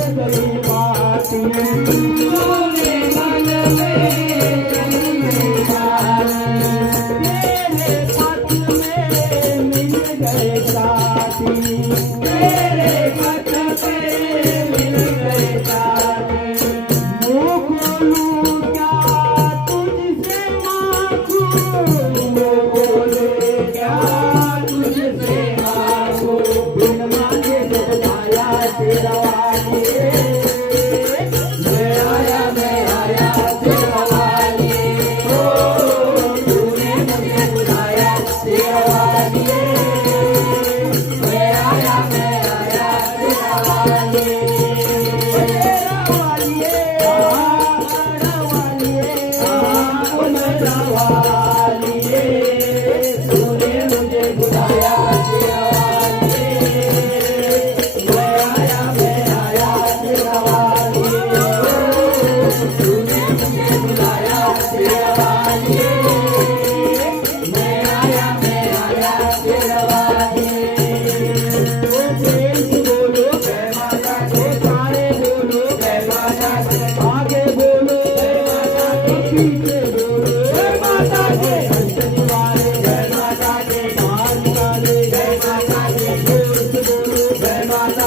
गई बातें ದಾಗೆ